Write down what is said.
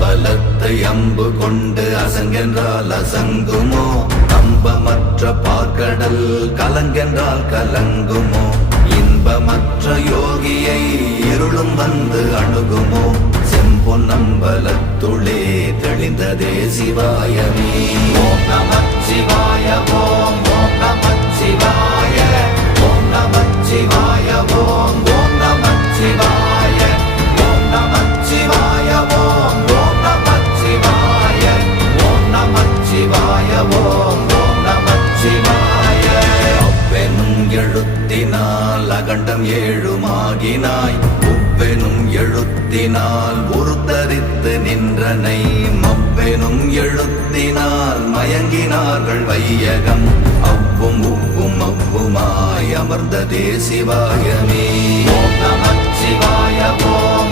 அம்பலத்தை அம்பு கொண்டு அசங்கென்றால் அசங்குமோ? நம்பமற்ற பார்க்கடல் கலங்கென்றால் கலங்குமோ? இன்பமற்ற யோகியை இருளும் வந்து அணுகுமோ? செம்பொன்னம்பலத்துளே தெளிந்ததே சிவாயமே. ஓம் நமச்சிவாய ஓம் ஓம் நமச்சிவாய ஓம் நமச்சிவாய ஓம் ஓம் நமச்சிவாய ஓம் நமச்சிவாய ஓம் ஓம் நமச்சிவாய ஓம் நமச்சிவாய ஓம் ஓம் நமச்சிவாய. அவ்வெனும் எழுத்தினால் அகண்டம் ஏழுமாகினாய், உவ்வெனும் எழுத்தினால் உருத்தரித்து நின்றனை, மவ்வெனும் எழுத்தினால் மயங்கினார்கள் வையகம். அவ்வும் உவ்வும் அவ்வுமாய் அமர்ந்ததே சிவாயமே. ஓம் நமச்சிவாய ஓம்